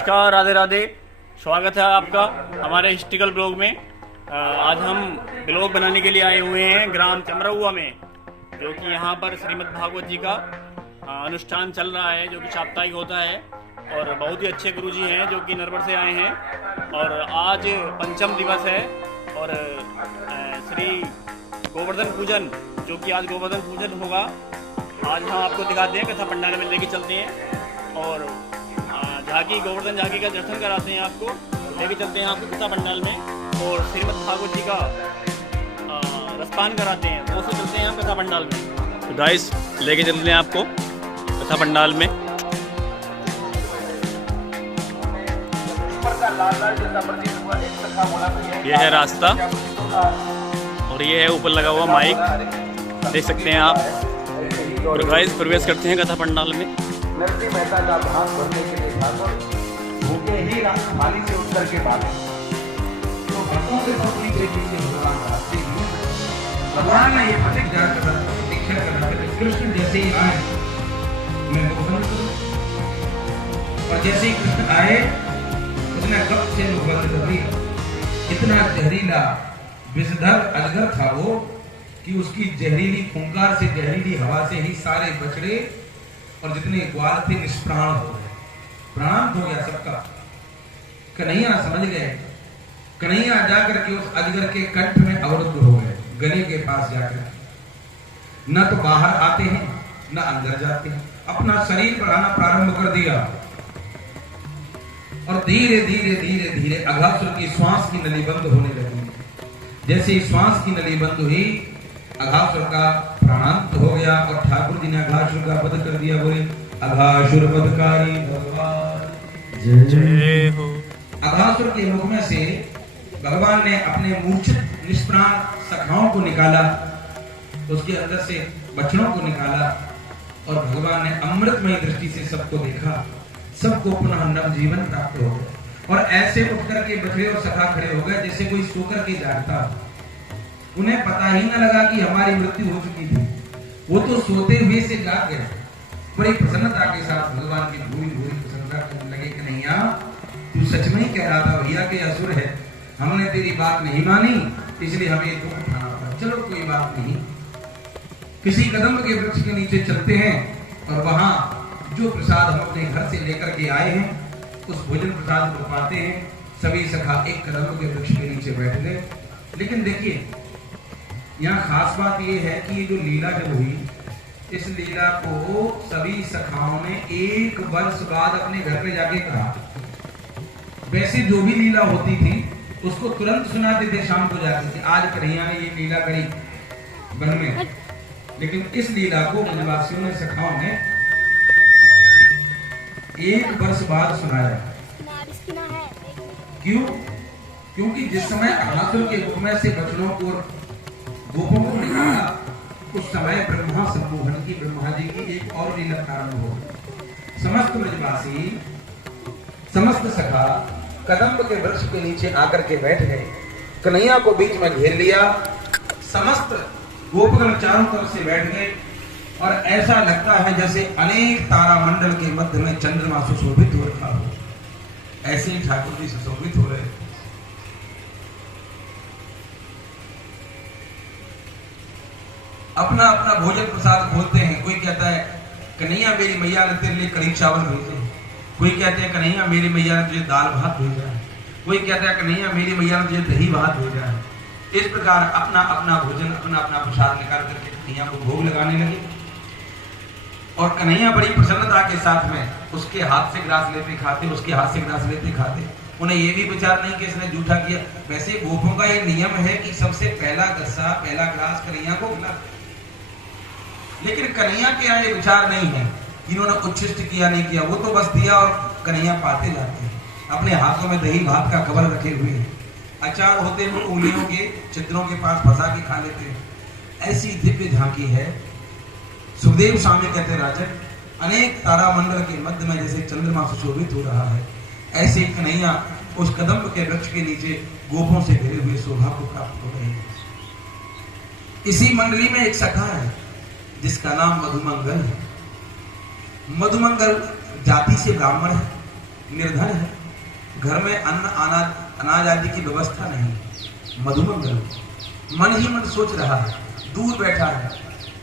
नमस्कार, राधे राधे। स्वागत है आपका हमारे हिस्ट्रिकल ब्लॉग में। आज हम ब्लॉग बनाने के लिए आए हुए हैं ग्राम चमरहुआ में, जो कि यहाँ पर श्रीमद् भागवत जी का अनुष्ठान चल रहा है, जो कि साप्ताहिक होता है। और बहुत ही अच्छे गुरुजी हैं जो कि नरवर से आए हैं। और आज पंचम दिवस है और श्री गोवर्धन पूजन, जो कि आज गोवर्धन पूजन होगा। आज हम आपको दिखाते हैं, कथा पंडाल में लेके चलते हैं और झांकी, गोवर्धन झांकी का दर्शन कराते हैं, आपको लेके चलते हैं आपको कथा पंडाल में और श्रीमद् भागवत जी का रसपान कराते हैं। तो उससे चलते हैं हम कथा पंडाल में। तो गाइस लेके चलते हैं आपको कथा पंडाल में। यह है रास्ता और ये है ऊपर लगा हुआ माइक, देख सकते हैं आप। और गाइस प्रवेश करते हैं कथा पंडाल में। नरसिंह मेहता का भाग भरने के लिए ठाकुर भूखे ही थाली से उतर के बातें तो भक्तों से अपनी बेटी से भगवान कराते हैं। भगवान ने ये प्रतिज्ञा करा, दीक्षा करा कि कृष्ण जैसे ही आए मैं मुखबंद करूं, और जैसे ही कृष्ण आए उसने कब से मुखबंद कर दिया। इतना जहरीला विषधर अजगर था वो कि उसकी जहरीली फुंकार से, जहरीली हवा से ही सारे बछड़े और जितने ग्वाल थे निष्प्राण हो गए, प्राणांत हो गया सबका। कन्हैया समझ गए, कन्हैया जाकर के उस अजगर के कंठ में अवरुद्ध हो गए, गले के पास जाकर। न तो बाहर आते हैं न अंदर जाते हैं, अपना शरीर बढ़ाना प्रारंभ कर दिया। और धीरे धीरे धीरे धीरे अघासुर की श्वास की नली बंद होने लगी। जैसे श्वास की नली बंद हुई, अघासुर का प्राणांत हो गया और ठाकुर जी ने अघासुर का वध कर दिया। बोले अघासुर वधकारी भगवान जय जय हो। अघासुर के मुख में से भगवान ने अपने मूर्छित निष्प्राण सखाओं को निकाला, उसके अंदर से बछड़ों को निकाला और भगवान ने अमृतमयी दृष्टि से सबको देखा। सबको पुनः नव जीवन प्राप्त हो गया और ऐसे उठकर के बछड़े और सखा खड़े हो गए जैसे कोई सोकर के जागता। उन्हें पता ही न लगा कि हमारी मृत्यु हो चुकी थी, वो तो सोते हुए से जाग गए। बड़ी प्रसन्नता के साथ भगवान की भूरी भूरी प्रसन्नता करने लगे कि नहीं तू सच में ही कह रहा था भैया के असुर है, हमने तेरी बात नहीं मानी इसलिए हमें दुख उठाना पड़ा। चलो कोई बात नहीं, किसी कदम के वृक्ष के नीचे चलते हैं और वहां जो प्रसाद हम अपने घर से लेकर के आए हैं उस भोजन प्रसाद को पाते हैं। सभी सखा एक कदम के वृक्ष के नीचे बैठ गए। लेकिन देखिए यहाँ खास बात यह है कि ये जो लीला जब हुई, इस लीला को सभी सखाओं ने एक वर्ष बाद अपने घर पे जाके कहा। वैसे जो भी लीला होती थी उसको तुरंत सुनाते थे, शाम को जाते थे आज कन्हैया ने ये लीला करी वन में। लेकिन इस लीला को ब्रजवासियों ने, सखाओं ने एक वर्ष बाद सुनाया। क्यों? क्योंकि जिस समय अघासुर के मुख में से बछड़ों को, गोपों को निकाला, उस समय ब्रह्मा सम्मोहन की, ब्रह्मा जी की एक और लीला प्रारंभ हो। समस्त ब्रजवासी, समस्त सखा कदम्ब के वृक्ष के नीचे आकर के बैठ गए। कन्हैया को बीच में घेर लिया, समस्त गोपगण चारों तरफ से बैठ गए और ऐसा लगता है जैसे अनेक तारामंडल के मध्य में चंद्रमा सुशोभित हो रखा हो। ऐसे ही ठाकुर जी सुशोभित हो रहे। अपना अपना भोजन प्रसाद खोलते हैं। कोई कहता है कन्हैया मेरी मैया ने तेरे लिए कढ़ी चावल भेजे, कोई कहते हैं कन्हैया मेरी मैया ने तुझे दाल भात भेजा है, कोई कहता है कन्हैया मेरी मैया ने तुझे दही भात भेजा है। इस प्रकार अपना अपना भोजन, अपना अपना प्रसाद निकाल करके कन्हैया को भोग लगाने लगे। और कन्हैया बड़ी प्रसन्नता के साथ में उसके हाथ से ग्रास लेते खाते, उसके हाथ से ग्रास लेते खाते। उन्हें यह भी विचार नहीं कि इसने जूठा किया। वैसे गोपों का यह नियम है कि सबसे पहला गस्सा, पहला ग्रास कन्हैया को मिला। लेकिन कन्हैया के यहाँ ये विचार नहीं है कि इन्होंने उच्छिष्ट किया नहीं किया, वो तो बस दिया और कन्हैया पाते जाते हैं। अपने हाथों में दही भात का कवर रखे हुए हैं, अचार होते हुए उंगलियों के चित्रों के पास फंसा के खा लेते हैं। ऐसी दिव्य झांकी है। सुखदेव स्वामी कहते राजन, अनेक तारामंडल के मध्य में जैसे चंद्रमा सुशोभित हो रहा है, ऐसे कन्हैया उस कदम्ब के वृक्ष के नीचे गोपों से घिरे हुए शोभा को प्राप्त हो रहे हैं। इसी मंडली में एक सखा है जिसका नाम मधुमंगल है। मधुमंगल जाति से ब्राह्मण है निर्धन है, घर में अनाज आदि की व्यवस्था नहीं। मधुमंगल मन ही मन सोच रहा है, दूर बैठा है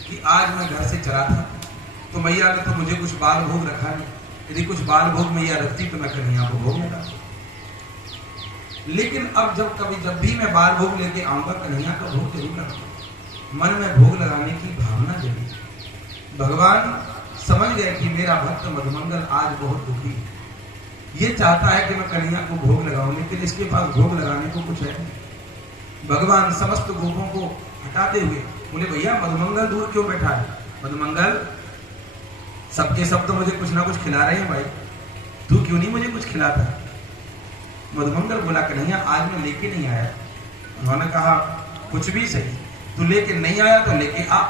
कि आज मैं घर से चला था तो मैया ने तो मुझे कुछ बाल भोग रखा नहीं, यदि कुछ बाल भोग मैया रखती तो मैं कन्हैया को भोग लगा। लेकिन अब जब भी मैं बाल भोग लेके आऊंगा कन्हैया का भोग जरूर लगाऊंगा। मन में भोग लगाने की भावना जगी। भगवान समझ गए कि मेरा भक्त मधुमंगल आज बहुत दुखी है, ये चाहता है कि मैं कन्हैया को भोग लगाऊं, लेकिन इसके पास भोग लगाने को कुछ है नहीं। भगवान समस्त गोपों को हटाते हुए बोले, भैया मधुमंगल दूर क्यों बैठा है? मधुमंगल सबके सब तो मुझे कुछ ना कुछ खिला रहे हैं भाई, तू क्यों नहीं मुझे कुछ खिलाता? मधुमंगल बोला, कन्हैया आज मैं लेके नहीं आया। उन्होंने कहा, कुछ भी सही, तू लेके नहीं आया तो लेके आ,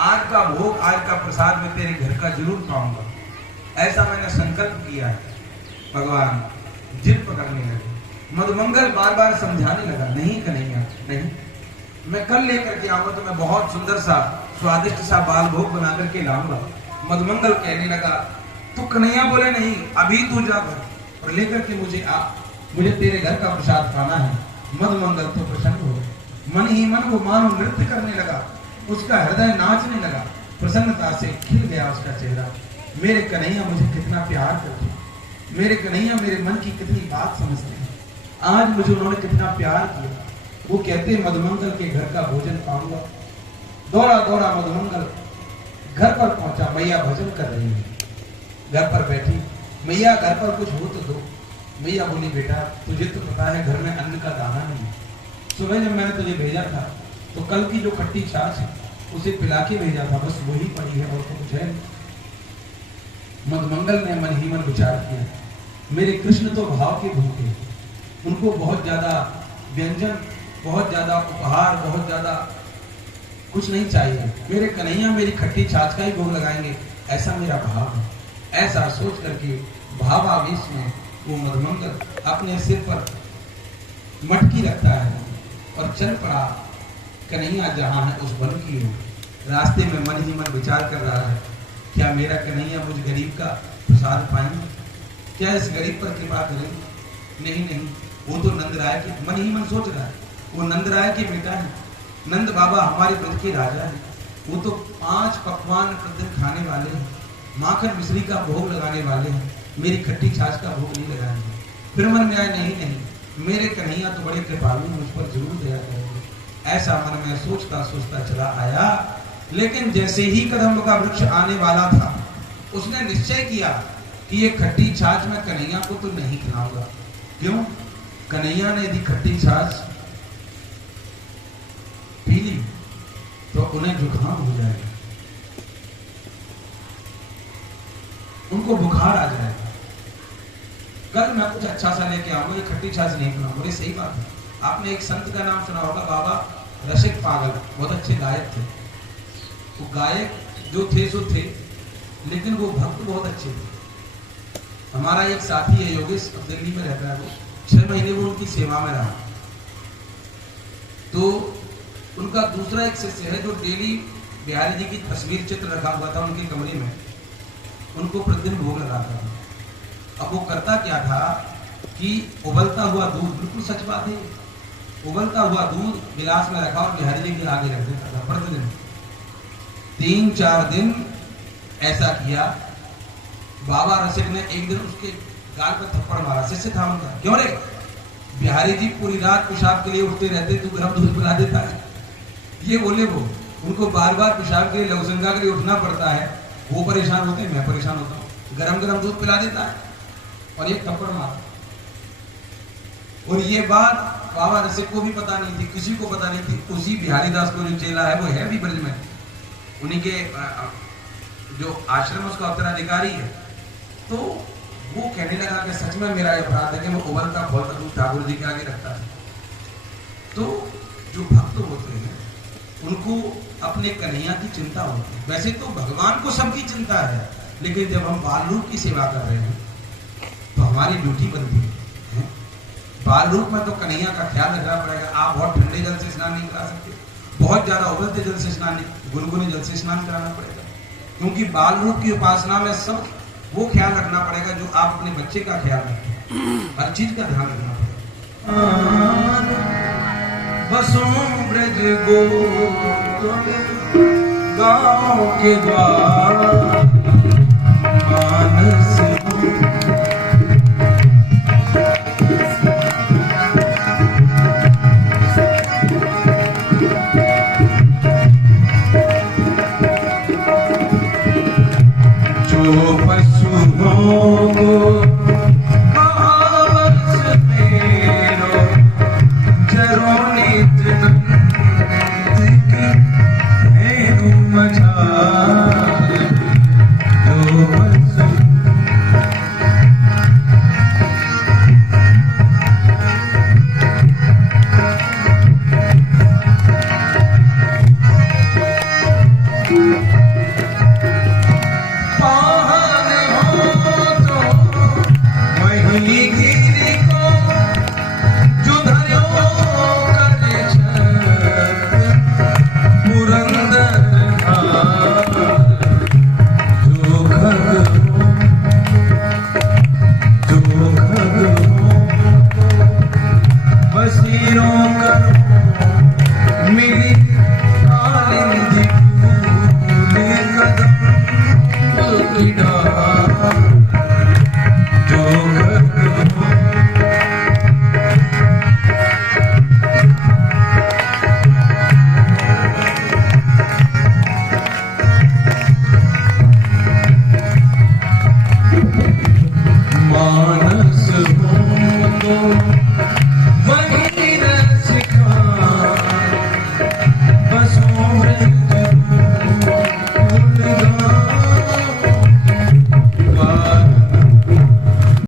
आज का भोग, आज का प्रसाद मैं तेरे घर का जरूर खाऊंगा, ऐसा मैंने संकल्प किया है। भगवान जिद पकड़ने लगे। मधुमंगल बार बार समझाने लगा, नहीं कन्हैया नहीं, मैं कल लेकर के आऊंगा तो मैं बहुत सुंदर सा स्वादिष्ट सा बाल भोग बना करके लाऊंगा। मधुमंगल कहने लगा, तो कन्हैया बोले, नहीं अभी तू जा घर और लेकर के मुझे आ, मुझे तेरे घर का प्रसाद खाना है। मधुमंगल तो प्रसन्न हो गए, मन ही मन वो मानो नृत्य करने लगा, उसका हृदय नाचने लगा, प्रसन्नता से खिल गया उसका चेहरा। मेरे कन्हैया मुझे कितना प्यार करते हैं, मेरे कन्हैया मेरे मन की कितनी बात समझते हैं, आज मुझे उन्होंने कितना प्यार किया। वो कहते मधुमंगल के घर का भोजन पाऊंगा। दौड़ा दौड़ा मधुमंगल घर पर पहुंचा, मैया भोजन कर रही है, घर पर बैठी, मैया घर पर कुछ हो तो दो। मैया बोली, बेटा तुझे तो पता है घर में अन्न का दाना नहीं, सुबह जब मैंने तुझे भेजा था तो कल की जो खट्टी छाछ है उसे पिला के भेजा था, बस वही पड़ी है और तो कुछ है। मधुमंगल ने मन ही मन विचार किया, मेरे कृष्ण तो भाव के भूखे, उनको बहुत ज्यादा व्यंजन, बहुत ज्यादा उपहार, बहुत ज्यादा कुछ नहीं चाहिए, मेरे कन्हैया मेरी खट्टी छाछ का ही भोग लगाएंगे, ऐसा मेरा भाव है। ऐसा सोच करके भावावेश में वो मधुमंगल अपने सिर पर मटकी रखता है और चल पड़ा कन्हैया जहां है उस वन की ओर। रास्ते में मन ही मन विचार कर रहा है, क्या मेरा कन्हैया मुझ गरीब का प्रसाद पाएंगे, क्या इस गरीब पर कृपा करेंगे? नहीं नहीं, वो तो नंदराय के, मन ही मन सोच रहा है, वो नंदराय के बेटा है, नंद बाबा हमारे ब्रज के राजा है, वो तो 5 पकवान प्रतिदिन खाने वाले हैं, माखन मिश्री का भोग लगाने वाले हैं, मेरी खट्टी छाछ का भोग नहीं लगाएंगे। फिर मन में आया, नहीं नहीं, मेरे कन्हैया तो बड़े कृपालु, मुझ पर जरूर दया करेंगे। ऐसा मन में सोचता सोचता चला आया, लेकिन जैसे ही कदम का वृक्ष आने वाला था उसने निश्चय किया कि ये खट्टी छाछ मैं कन्हैया को तो नहीं खिलाऊंगा। क्यों? कन्हैया ने यदि खट्टी छाछ पी ली तो उन्हें जुकाम हो जाएगा, उनको बुखार आ जाएगा, कल मैं कुछ अच्छा सा लेके आऊंगा, ये खट्टी छाछ नहीं पिलाऊंगा। बोले सही बात है, आपने एक संत का नाम सुना होगा, बाबा रसिक पागल, बहुत अच्छे गायक थे। वो गायक जो थे सो थे, लेकिन वो भक्त बहुत अच्छे थे। हमारा एक साथी है योगेश, अब दिल्ली में रहता है, वो 6 महीने वो उनकी सेवा में रहा। तो उनका दूसरा एक शिष्य है जो डेली बिहारी जी की तस्वीर चित्र रखा हुआ था उनके कमरे में, उनको प्रतिदिन भोग लगाता था। अब वो करता क्या था कि उबलता हुआ दूध, बिल्कुल सच बात है, उबलता हुआ दूध गिलास में रखा और बिहारी जी के आगे रख देता था प्रतिदिन। 3-4 दिन ऐसा किया। बाबा रसिक ने एक दिन उसके गाल पर थप्पड़ मारा, शिष्य था उनका, क्यों रे बिहारी जी पूरी रात पेशाब के लिए उठते रहते, तू गर्म दूध पिला देता है। ये बोले वो, उनको बार बार पेशाब के लिए, लघुशंका के लिए उठना पड़ता है, वो परेशान होते हैं, मैं परेशान होता हूँ, गरम गरम दूध पिला देता है और ये थप्पड़ मारता। और ये बात बाबा रसिक को भी पता नहीं थी, किसी को पता नहीं थी। उसी बिहारी दास को जो चेला है, वो है भी ब्रज में, उन्हीं के जो आश्रम उसका उत्तराधिकारी है। तो वो कहने लगा कि सच में मेरा ये अपराध है कि मैं उबलता खोलता दूध ठाकुर जी के आगे रखता है। तो जो भक्त होते हैं उनको अपने कन्हैया की चिंता होती है। वैसे तो भगवान को सबकी चिंता है, लेकिन जब हम बाल रूप की सेवा कर रहे हैं तो हमारी ड्यूटी बनती है। बाल रूप में तो कन्हैया का ख्याल रखना पड़ेगा। आप बहुत ठंडे जल से स्नान नहीं करा सकते, बहुत ज्यादा उबलते जल से स्नान नहीं, गुनगुने जल से स्नान कराना पड़ेगा, क्योंकि बाल रूप की उपासना में सब वो ख्याल रखना पड़ेगा जो आप अपने बच्चे का ख्याल रखें। हर चीज का ध्यान रखना पड़ेगा। बसों ब्रज गोकुल गाँव के द्वार